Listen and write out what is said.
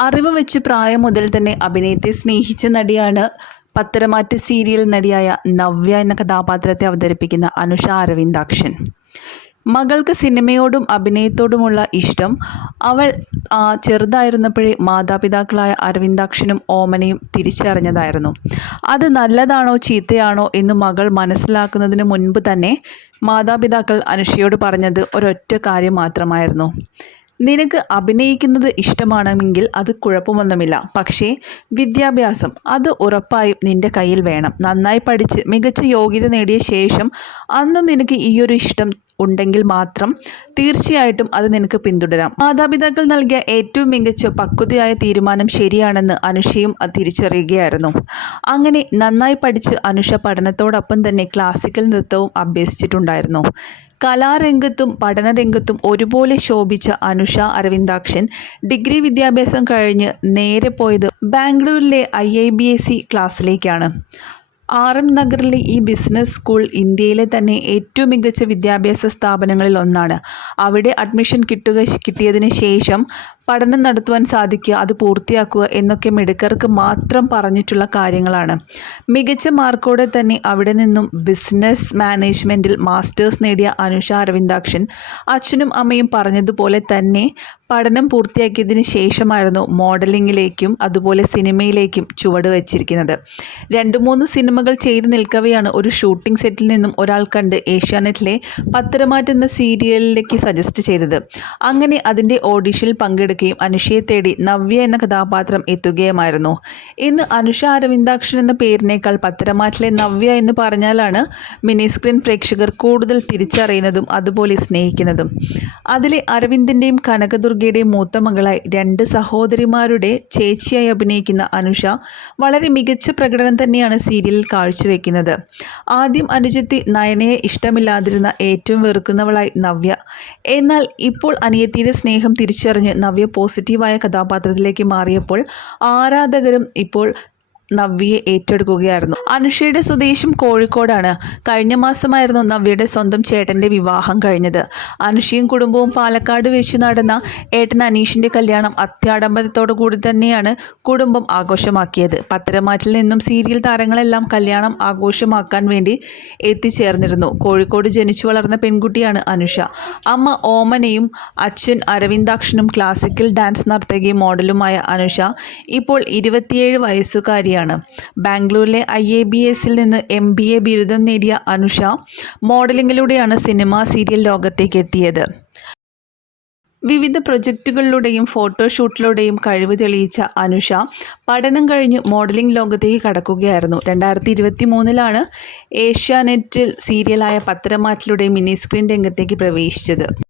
അറിവ് വെച്ച് പ്രായം മുതൽ തന്നെ അഭിനയത്തെ സ്നേഹിച്ച നടിയാണ് പത്തരമാറ്റ് സീരിയൽ നടിയായ നവ്യ എന്ന കഥാപാത്രത്തെ അവതരിപ്പിക്കുന്ന അനുഷ അരവിന്ദാക്ഷൻ. മകൾക്ക് സിനിമയോടും അഭിനയത്തോടുമുള്ള ഇഷ്ടം അവൾ ചെറുതായിരുന്നപ്പോഴേ മാതാപിതാക്കളായ അരവിന്ദാക്ഷനും ഓമനയും തിരിച്ചറിഞ്ഞതായിരുന്നു. അത് നല്ലതാണോ ചീത്തയാണോ എന്ന് മകൾ മനസ്സിലാക്കുന്നതിന് മുൻപ് തന്നെ മാതാപിതാക്കൾ അനുഷയോട് പറഞ്ഞത് ഒരൊറ്റ കാര്യം മാത്രമായിരുന്നു. നിനക്ക് അഭിനയിക്കുന്നത് ഇഷ്ടമാണെങ്കിൽ അത് കുഴപ്പമൊന്നുമില്ല. പക്ഷേ വിദ്യാഭ്യാസം അത് ഉറപ്പായും നിന്റെ കയ്യിൽ വേണം. നന്നായി പഠിച്ച് മികച്ച യോഗ്യത നേടിയ ശേഷം അന്നും നിനക്ക് ഈ ഒരു ഇഷ്ടം ഉണ്ടെങ്കിൽ മാത്രം തീർച്ചയായിട്ടും അത് നിനക്ക് പിന്തുടരാം. മാതാപിതാക്കൾ നൽകിയ ഏറ്റവും മികച്ച പക്വതയായ തീരുമാനം ശരിയാണെന്ന് അനുഷയും തിരിച്ചറിയുകയായിരുന്നു. അങ്ങനെ നന്നായി പഠിച്ച് അനുഷ പഠനത്തോടൊപ്പം തന്നെ ക്ലാസിക്കൽ നൃത്തവും അഭ്യസിച്ചിട്ടുണ്ടായിരുന്നു. കലാരംഗത്തും പഠനരംഗത്തും ഒരുപോലെ ശോഭിച്ച അനുഷ അരവിന്ദാക്ഷൻ ഡിഗ്രി വിദ്യാഭ്യാസം കഴിഞ്ഞ് നേരെ പോയത് ബാംഗ്ലൂരിലെ I I B S C ക്ലാസ്സിലേക്കാണ് R M നഗറിലെ ഈ ബിസിനസ് സ്കൂൾ ഇന്ത്യയിലെ തന്നെ ഏറ്റവും മികച്ച വിദ്യാഭ്യാസ സ്ഥാപനങ്ങളിൽ ഒന്നാണ്. അവിടെ അഡ്മിഷൻ കിട്ടുക കിട്ടിയതിന് ശേഷം പഠനം നടത്തുവാൻ സാധിക്കുക അത് പൂർത്തിയാക്കുക എന്നൊക്കെ മെഡിക്കർക്ക് മാത്രം പറഞ്ഞിട്ടുള്ള കാര്യങ്ങളാണ്. മികച്ച മാർക്കോടെ തന്നെ അവിടെ നിന്നും ബിസിനസ് മാനേജ്മെന്റിൽ മാസ്റ്റേഴ്സ് നേടിയ അനുഷ അരവിന്ദാക്ഷൻ അച്ഛനും അമ്മയും പറഞ്ഞതുപോലെ തന്നെ പഠനം പൂർത്തിയാക്കിയതിന് ശേഷമായിരുന്നു മോഡലിങ്ങിലേക്കും അതുപോലെ സിനിമയിലേക്കും ചുവട് വച്ചിരിക്കുന്നത്. രണ്ട് മൂന്ന് സിനിമകൾ ചെയ്തു നിൽക്കവെയാണ് ഒരു ഷൂട്ടിംഗ് സെറ്റിൽ നിന്നും ഒരാൾ കണ്ട് ഏഷ്യാനെറ്റിലെ പത്തരമാറ്റ് എന്ന സീരിയലിലേക്ക് സജസ്റ്റ് ചെയ്തത്. അങ്ങനെ അതിന്റെ ഓഡീഷനിൽ പങ്കെടുക്കുകയും അനുഷയെ തേടി നവ്യ എന്ന കഥാപാത്രം എത്തുകയുമായിരുന്നു. ഇന്ന് അനുഷ അരവിന്ദാക്ഷൻ എന്ന പേരിനേക്കാൾ പത്തരമാറ്റിലെ നവ്യ എന്ന് പറഞ്ഞാലാണ് മിനി സ്ക്രീൻ പ്രേക്ഷകർ കൂടുതൽ തിരിച്ചറിയുന്നതും അതുപോലെ സ്നേഹിക്കുന്നതും. അതിലെ അരവിന്ദിന്റെയും കനകദുർഗയുടെയും മൂത്ത മകളായി രണ്ട് സഹോദരിമാരുടെ ചേച്ചിയായി അഭിനയിക്കുന്ന അനുഷ വളരെ മികച്ച പ്രകടനം തന്നെയാണ് സീരിയലിൽ കാഴ്ചവെക്കുന്നത്. ആദ്യം അനുജത്തി നയനയെ ഇഷ്ടമില്ലാതിരുന്ന ഏറ്റവും വെറുക്കുന്നവളായി നവ്യ. എന്നാൽ ഇപ്പോൾ അനിയത്തിയുടെ സ്നേഹം തിരിച്ചറിഞ്ഞ് നവ്യ പോസിറ്റീവായ കഥാപാത്രത്തിലേക്ക് മാറിയപ്പോൾ ആരാധകരും ഇപ്പോൾ നവ്യയെ ഏറ്റെടുക്കുകയായിരുന്നു. അനുഷയുടെ സ്വദേശം കോഴിക്കോടാണ്. കഴിഞ്ഞ മാസമായിരുന്നു നവ്യയുടെ സ്വന്തം ചേട്ടന്റെ വിവാഹം കഴിഞ്ഞത്. അനുഷയും കുടുംബവും പാലക്കാട് വെച്ച് നടന്ന ഏട്ടൻ അനീഷിന്റെ കല്യാണം അത്യാഡംബരത്തോടു കൂടി തന്നെയാണ് കുടുംബം ആഘോഷമാക്കിയത്. പത്തരമാറ്റിൽ നിന്നും സീരിയൽ താരങ്ങളെല്ലാം കല്യാണം ആഘോഷമാക്കാൻ വേണ്ടി എത്തിച്ചേർന്നിരുന്നു. കോഴിക്കോട് ജനിച്ചു വളർന്ന പെൺകുട്ടിയാണ് അനുഷ. അമ്മ ഓമനയും അച്ഛൻ അരവിന്ദാക്ഷനും ക്ലാസിക്കൽ ഡാൻസ് നർത്തകിയും മോഡലുമായ അനുഷ ഇപ്പോൾ ഇരുപത്തിയേഴ് വയസ്സുകാരിയാണ്. ബാംഗ്ലൂരിലെ ഐ എ ബി എസിൽ നിന്ന് എം ബി എ ബിരുദം നേടിയ അനുഷ മോഡലിംഗിലൂടെയാണ് സിനിമ സീരിയൽ ലോകത്തേക്ക് എത്തിയത്. വിവിധ പ്രൊജക്റ്റുകളിലൂടെയും ഫോട്ടോഷൂട്ടിലൂടെയും കഴിവ് തെളിയിച്ച അനുഷ പഠനം കഴിഞ്ഞ് മോഡലിംഗ് ലോകത്തേക്ക് കടക്കുകയായിരുന്നു. രണ്ടായിരത്തി ഇരുപത്തി മൂന്നിലാണ് ഏഷ്യാനെറ്റിൽ സീരിയലായ പത്രമാറ്റിലൂടെ മിനി സ്ക്രീൻ രംഗത്തേക്ക് പ്രവേശിച്ചത്.